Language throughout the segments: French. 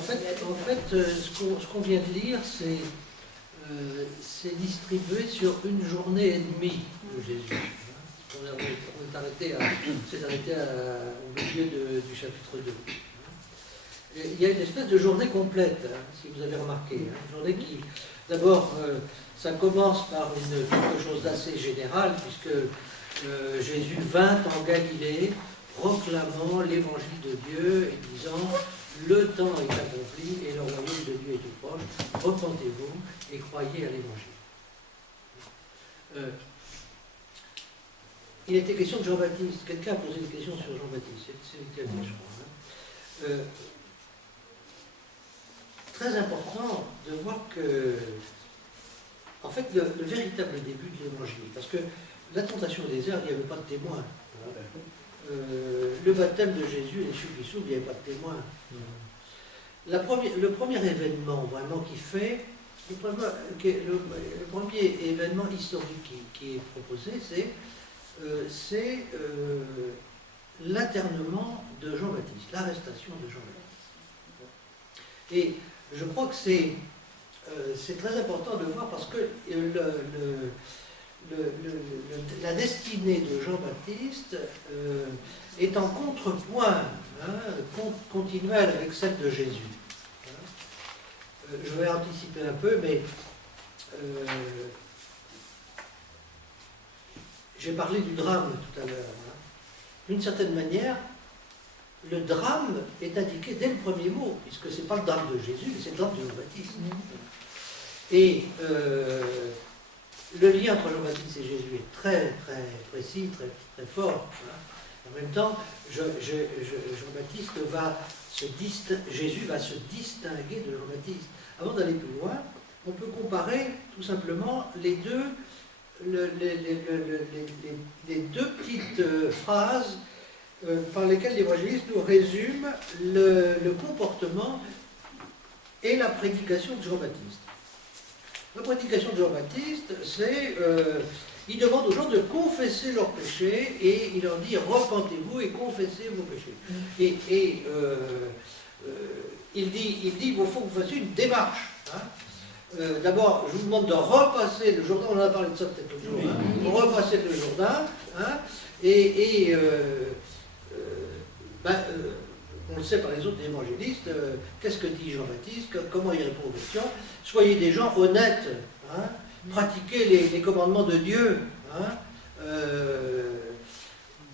Ce qu'on vient de lire, c'est distribué sur une journée et demie de Jésus. C'est arrêté au milieu du chapitre 2. Et il y a une espèce de journée complète, si vous avez remarqué. Une journée qui, d'abord, ça commence par quelque chose d'assez général, puisque Jésus vint en Galilée, proclamant l'évangile de Dieu et disant « Le temps est accompli et le royaume de Dieu est tout proche, repentez-vous et croyez à l'évangile ». Il était question de Jean-Baptiste. Quelqu'un a posé une question sur Jean-Baptiste. C'est je crois. Très important de voir que, en fait, le véritable début de l'évangile, parce que la tentation des désert, il n'y avait pas de témoin. Le baptême de Jésus, les supplices, il n'y avait pas de témoin. Le premier événement vraiment qui fait, le premier événement historique qui est proposé, c'est l'internement de Jean-Baptiste, l'arrestation de Jean-Baptiste. Et je crois que c'est très important de voir parce que la destinée de Jean-Baptiste est en contrepoint continuel avec celle de Jésus. Je vais anticiper un peu, mais j'ai parlé du drame tout à l'heure. D'une certaine manière, le drame est indiqué dès le premier mot, puisque ce n'est pas le drame de Jésus, mais c'est le drame de Jean-Baptiste. Et le lien entre Jean-Baptiste et Jésus est très, très précis, très, très fort. En même temps, Jean-Baptiste Jésus va se distinguer de Jean-Baptiste. Avant d'aller plus loin, on peut comparer tout simplement les deux petites phrases par lesquelles l'évangéliste nous résume le comportement et la prédication de Jean-Baptiste. La prédication de Jean-Baptiste, c'est il demande aux gens de confesser leurs péchés et il leur dit repentez-vous et confessez vos péchés. Et il dit il faut que vous fassiez une démarche. D'abord, je vous demande de repasser le Jourdain, on en a parlé de ça peut-être l'autre jour, repasser le Jourdain, on le sait par les autres évangélistes, qu'est-ce que dit Jean-Baptiste, comment il répond aux questions. Soyez des gens honnêtes, pratiquez les commandements de Dieu.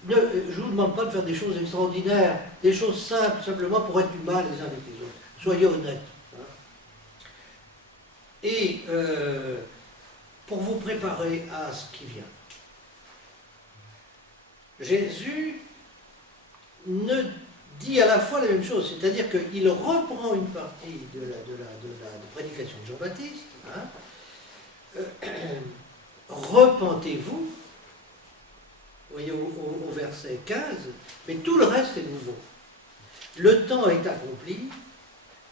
Je ne vous demande pas de faire des choses extraordinaires, des choses simples, simplement pour être humains les uns avec les autres. Soyez honnêtes. Et pour vous préparer à ce qui vient. Jésus ne dit à la fois la même chose, c'est-à-dire qu'il reprend une partie de la prédication de Jean-Baptiste, repentez-vous, vous voyez au verset 15, mais tout le reste est nouveau. Le temps est accompli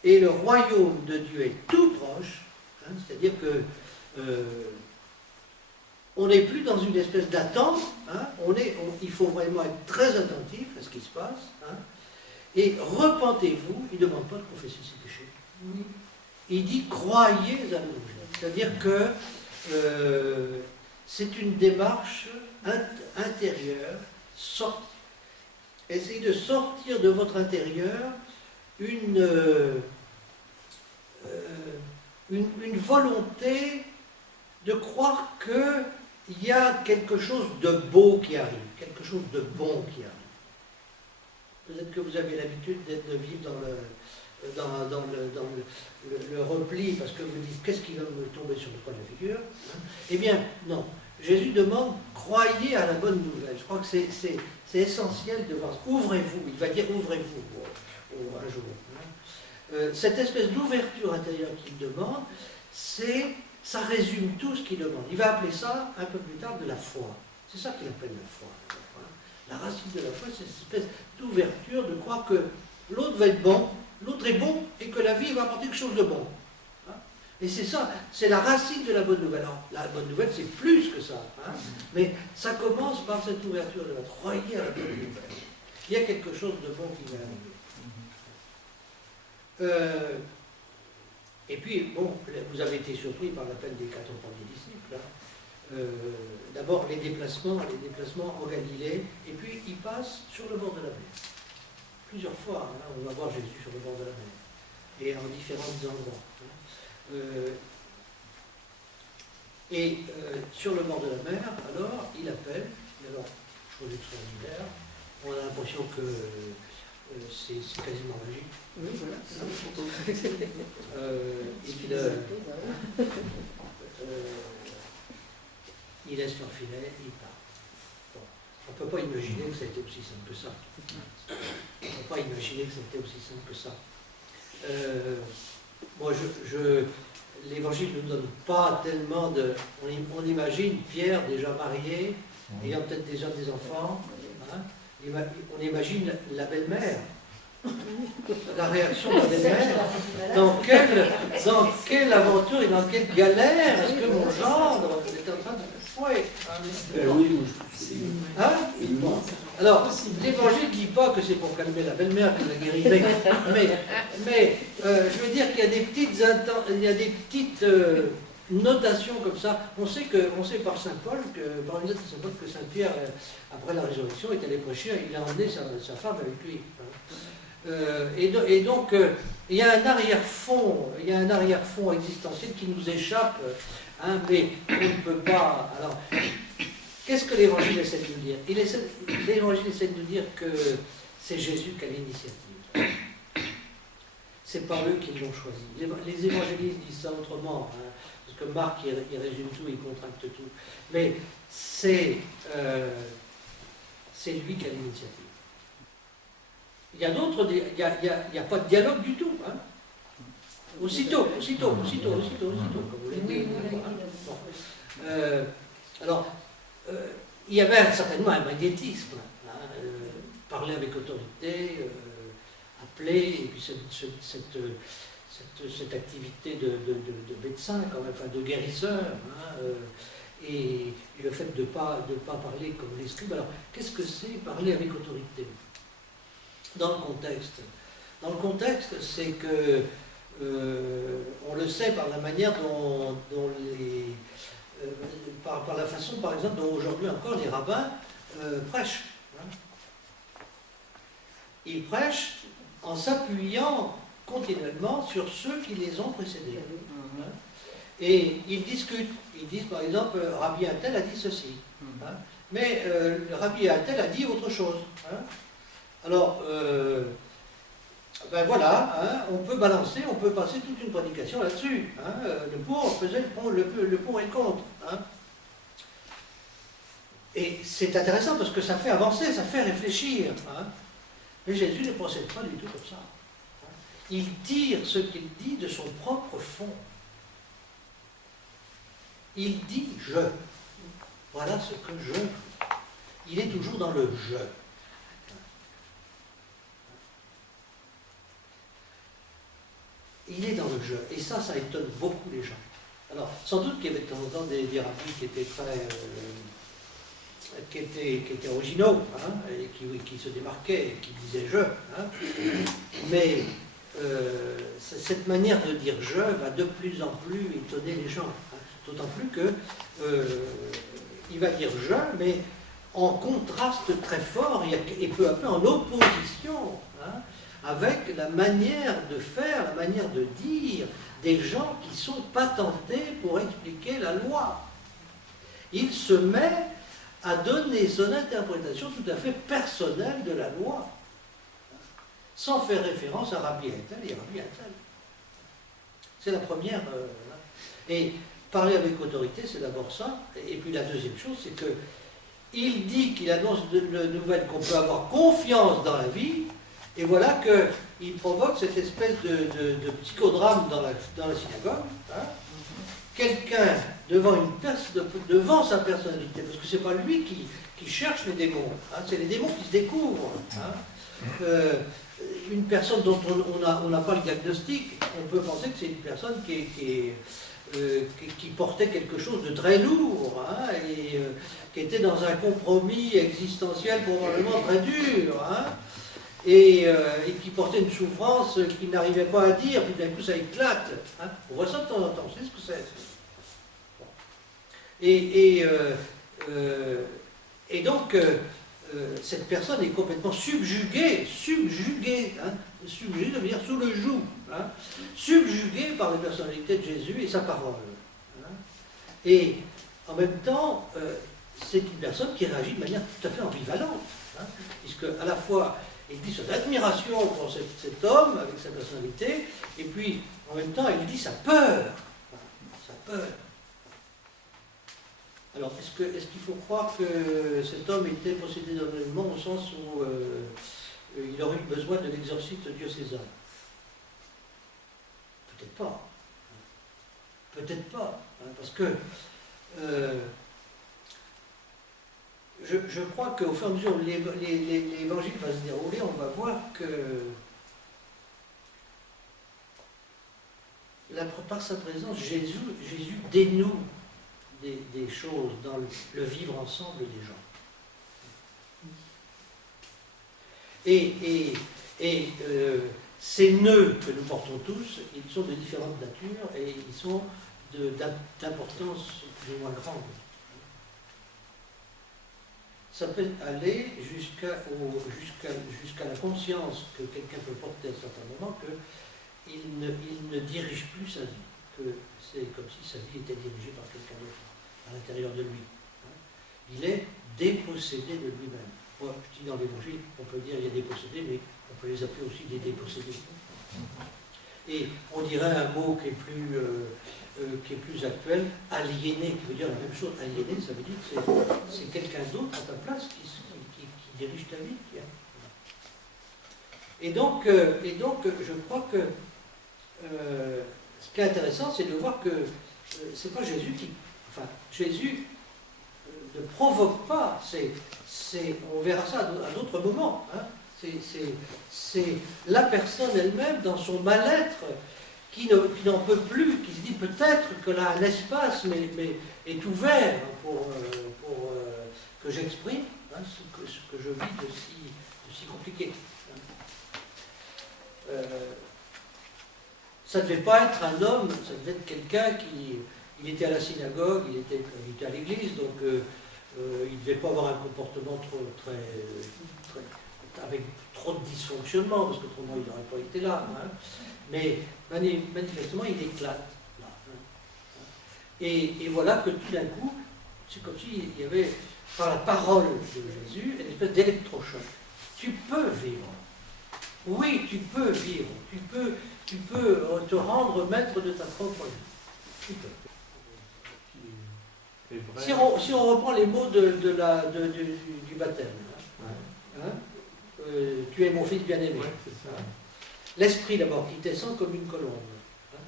et le royaume de Dieu est tout proche, c'est-à-dire que on n'est plus dans une espèce d'attente, il faut vraiment être très attentif à ce qui se passe, et repentez-vous, il ne demande pas de confesser ses péchés. Il dit croyez à l'évangile. C'est-à-dire que c'est une démarche intérieure, essayez de sortir de votre intérieur une volonté de croire qu'il y a quelque chose de beau qui arrive, quelque chose de bon qui arrive. Peut-être que vous avez l'habitude de vivre dans le repli, parce que vous dites, qu'est-ce qui va me tomber sur le coin de la figure? Eh bien, non. Jésus demande, croyez à la bonne nouvelle. Je crois que c'est essentiel de voir. Ouvrez-vous, il va dire ouvrez-vous un jour. Cette espèce d'ouverture intérieure qu'il demande, ça résume tout ce qu'il demande. Il va appeler ça, un peu plus tard, de la foi. C'est ça qu'il appelle la foi. La racine de la foi, c'est cette espèce d'ouverture, de croire que l'autre va être bon, l'autre est bon, et que la vie va apporter quelque chose de bon. Et c'est ça, c'est la racine de la bonne nouvelle. Alors, la bonne nouvelle, c'est plus que ça. Mais ça commence par cette ouverture de la foi. Croyez à la bonne nouvelle. Il y a quelque chose de bon qui va arriver. Et puis, bon, vous avez été surpris par l'appel des 4 premiers disciples. Hein. D'abord les déplacements en Galilée, et puis ils passent sur le bord de la mer. Plusieurs fois, hein, on va voir Jésus sur le bord de la mer, et en différents endroits. Hein. Sur le bord de la mer, alors, il appelle, et alors, chose extraordinaire, on a l'impression que c'est quasiment magique. Oui, voilà. Il laisse leur filet, il part. Bon. On ne peut pas imaginer que ça a été aussi simple que ça. On ne peut pas imaginer que ça a été aussi simple que ça. Moi, l'Évangile ne nous donne pas tellement de... On imagine Pierre déjà marié, ayant peut-être déjà des enfants. Hein, on imagine la belle-mère. La réaction de la belle-mère. Dans quelle aventure et dans quelle galère est-ce que mon gendre est en train de fouer? Hein? Alors, l'Évangile ne dit pas que c'est pour calmer la belle-mère qu'il a guéri, mais je veux dire qu'il y a des petites notations comme ça. On sait par Saint Paul, par une lettre de Saint Paul, que Saint Pierre, après la résurrection, est allé prêcher, il a emmené sa femme avec lui. Et donc, il y a un arrière-fond existentiel qui nous échappe, hein, mais on ne peut pas... Alors, qu'est-ce que l'Évangile essaie de nous dire? L'Évangile essaie de nous dire que c'est Jésus qui a l'initiative. C'est pas eux qui l'ont choisi. Les évangélistes disent ça autrement, hein, parce que Marc, il résume tout, il contracte tout. Mais c'est lui qui a l'initiative. Il y a d'autres, il n'y a pas de dialogue du tout. Hein. Aussitôt, comme vous l'avez dit. Alors, il y avait certainement un magnétisme. Hein, parler avec autorité, appeler, et puis cette activité de médecin, quand même, enfin de guérisseur, hein, et le fait de ne pas parler comme les scribes. Alors, qu'est-ce que c'est parler avec autorité? Dans le contexte, c'est que, on le sait par la manière dont par la façon, par exemple, dont aujourd'hui encore les rabbins prêchent. Hein. Ils prêchent en s'appuyant continuellement sur ceux qui les ont précédés. Hein. Et ils discutent. Ils disent, par exemple, Rabbi Attel a dit ceci. Hein. Mais Rabbi Attel a dit autre chose. Hein. Alors, ben voilà, hein, on peut balancer, on peut passer toute une prédication là-dessus. Hein, le pour faisait le pour et le contre. Hein. Et c'est intéressant parce que ça fait avancer, ça fait réfléchir. Hein. Mais Jésus ne procède pas du tout comme ça. Hein. Il tire ce qu'il dit de son propre fond. Il dit « je ». Voilà ce que je veux. Il est toujours dans le « je ». Il est dans le jeu. Et ça étonne beaucoup les gens. Alors, sans doute qu'il y avait de temps en temps des rabbis qui étaient très... qui étaient originaux, hein, et qui se démarquaient, et qui disaient « je hein. ». Mais cette manière de dire « je » va de plus en plus étonner les gens. Hein, d'autant plus que il va dire « je », mais en contraste très fort et peu à peu en opposition, hein, avec la manière de faire, la manière de dire des gens qui sont patentés pour expliquer la loi. Il se met à donner son interprétation tout à fait personnelle de la loi, sans faire référence à Rabbi Attel et Rabbi Attel. C'est la première. Et parler avec autorité, c'est d'abord ça. Et puis la deuxième chose, c'est que il dit qu'il annonce de nouvelles qu'on peut avoir confiance dans la vie. Et voilà qu'il provoque cette espèce de psychodrame dans la synagogue. Hein. Quelqu'un devant sa personnalité, parce que ce n'est pas lui qui cherche les démons, hein, c'est les démons qui se découvrent. Hein. Une personne dont on n'a pas le diagnostic, on peut penser que c'est une personne qui portait quelque chose de très lourd, hein, et qui était dans un compromis existentiel probablement très dur. Hein. et qui portait une souffrance qu'il n'arrivait pas à dire, puis d'un coup ça éclate. Hein. On voit ça de temps en temps, c'est ce que c'est. Et donc, cette personne est complètement subjuguée, hein, subjuguée, ça veut dire sous le joug, hein, subjuguée par la personnalité de Jésus et sa parole. Hein. Et en même temps, c'est une personne qui réagit de manière tout à fait ambivalente, hein, puisque à la fois il dit son admiration pour cet homme avec sa personnalité, et puis en même temps il dit sa peur, hein, sa peur. Alors, est-ce qu'il faut croire que cet homme était possédé d'un démon au sens où il aurait eu besoin de l'exorciste diocésain? Peut-être pas. Peut-être pas. Hein, parce que je crois qu'au fur et à mesure où l'évangile va se dérouler, on va voir que par sa présence, Jésus dénoue des choses dans le vivre ensemble des gens. Et ces nœuds que nous portons tous, ils sont de différentes natures et ils sont d'importance plus ou moins grande. Ça peut aller jusqu'à la conscience que quelqu'un peut porter à un certain moment qu'il ne dirige plus sa vie, que c'est comme si sa vie était dirigée par quelqu'un d'autre à l'intérieur de lui. Il est dépossédé de lui-même. Moi, je dis dans l'Évangile, on peut dire il y a des possédés, mais on peut les appeler aussi des dépossédés. Et on dirait un mot qui est plus actuel, aliéné, qui veut dire la même chose. Aliéné, ça veut dire que c'est quelqu'un d'autre à ta place qui dirige ta vie. Et donc, je crois que ce qui est intéressant, c'est de voir que c'est pas Jésus qui... Enfin, Jésus ne provoque pas, on verra ça à d'autres moments, hein. C'est la personne elle-même, dans son mal-être, qui n'en peut plus, qui se dit peut-être que là, un espace est ouvert pour que j'exprime hein, ce que je vis de si compliqué. Ça ne devait pas être un homme, ça devait être quelqu'un qui... Il était à la synagogue, il était à l'église, donc il ne devait pas avoir un comportement avec trop de dysfonctionnement, parce qu'autrement il n'aurait pas été là. Hein. Mais manifestement, il éclate. Là, hein. Et voilà que tout d'un coup, c'est comme s'il y avait, par la parole de Jésus, une espèce d'électrochoc. Tu peux vivre. Oui, tu peux vivre. Tu peux te rendre maître de ta propre vie. Tu peux. Si on reprend les mots du baptême, hein, tu es mon fils bien-aimé. Ouais, l'esprit d'abord qui descend comme une colombe. Hein,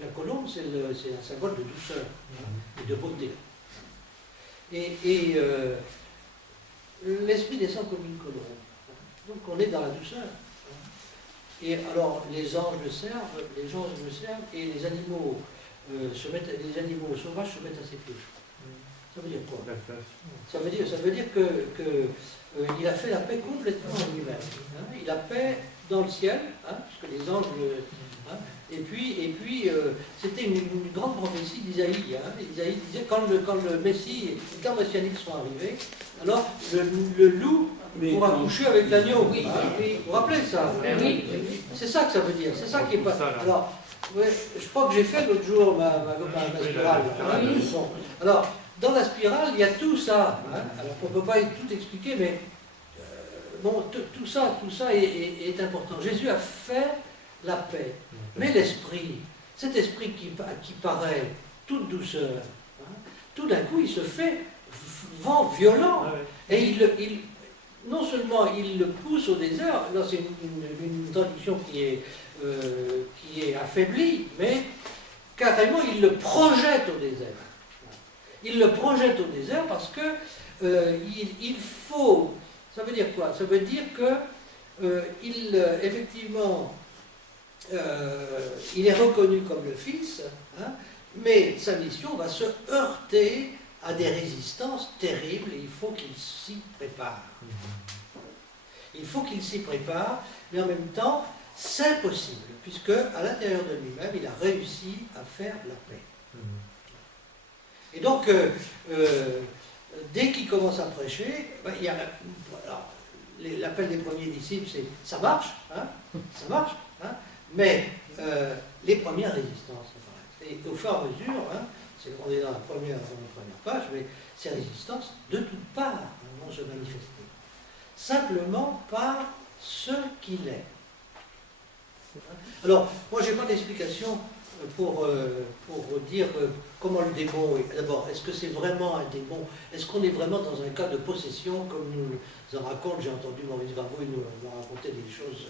la colombe, c'est un symbole de douceur et de beauté. Et l'esprit descend comme une colombe. Donc on est dans la douceur. Et alors les anges le servent, et les animaux sauvages se mettent à ses pieds. Ça veut dire quoi? Ça veut dire qu'il a fait la paix complètement en lui-même. Hein, il a paix dans le ciel, hein, puisque les anges... Hein, et puis c'était une grande prophétie d'Isaïe. Hein, Isaïe disait quand le Messie, les temps messianiques sont arrivés, alors le loup pourra coucher avec l'agneau. Oui, hein, vous vous rappelez ça? Oui. C'est ça que ça veut dire. C'est ça qui est pas... Alors, ouais, je crois que j'ai fait l'autre jour ma spirale. Hein, bon. Alors, dans la spirale, il y a tout ça. Hein. Alors, on ne peut pas tout expliquer, mais bon, tout ça est important. Jésus a fait la paix. Mais l'esprit, cet esprit qui paraît toute douceur, hein, tout d'un coup, il se fait vent violent. Et non seulement il le pousse au désert, là c'est une traduction qui est affaiblie, mais carrément il le projette au désert. Il le projette au désert parce que il faut... Ça veut dire quoi? Ça veut dire que effectivement, il est reconnu comme le Fils, hein, mais sa mission va se heurter à des résistances terribles et il faut qu'il s'y prépare. Il faut qu'il s'y prépare, mais en même temps, c'est possible, puisque à l'intérieur de lui-même, il a réussi à faire la paix. Et donc, dès qu'il commence à prêcher, ben, il y a l'appel des premiers disciples, c'est ça marche, hein, ça marche, hein, mais les premières résistances apparaissent. Et au fur et à mesure, hein, on est dans la première page, mais ces résistances, de toutes parts, hein, vont se manifester. Simplement par ce qu'il est. Alors, moi, je n'ai pas d'explication pour dire comment le démon est. D'abord, est-ce que c'est vraiment un démon? Est-ce qu'on est vraiment dans un cas de possession, comme nous en raconte? J'ai entendu Maurice Gravouille nous raconter des choses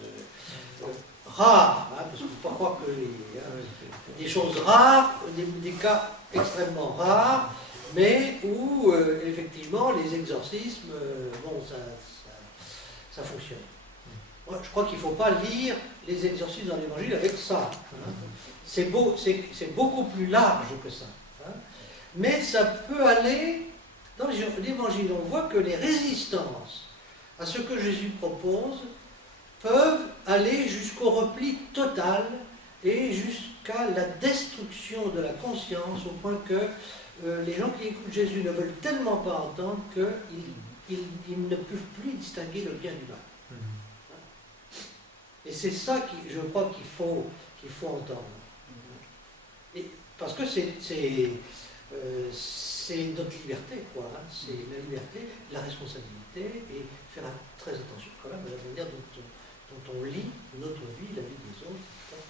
rares, hein, parce qu'il ne faut pas croire que des choses rares, des cas extrêmement rares, mais où, effectivement, les exorcismes, bon, ça fonctionne. Moi, je crois qu'il ne faut pas lire les exorcismes dans l'Évangile avec ça. Hein. C'est beaucoup plus large que ça. Hein. Mais ça peut aller, dans l'Évangile, on voit que les résistances à ce que Jésus propose peuvent aller jusqu'au repli total et jusqu'à la destruction de la conscience, au point que les gens qui écoutent Jésus ne veulent tellement pas entendre qu'ils ne peuvent plus distinguer le bien du mal. Et c'est ça, je crois, qu'il faut entendre. Et, parce que c'est notre liberté, quoi. Hein. C'est la liberté, la responsabilité, et faire très attention quand même à la manière dont on lit notre vie, la vie des autres, etc.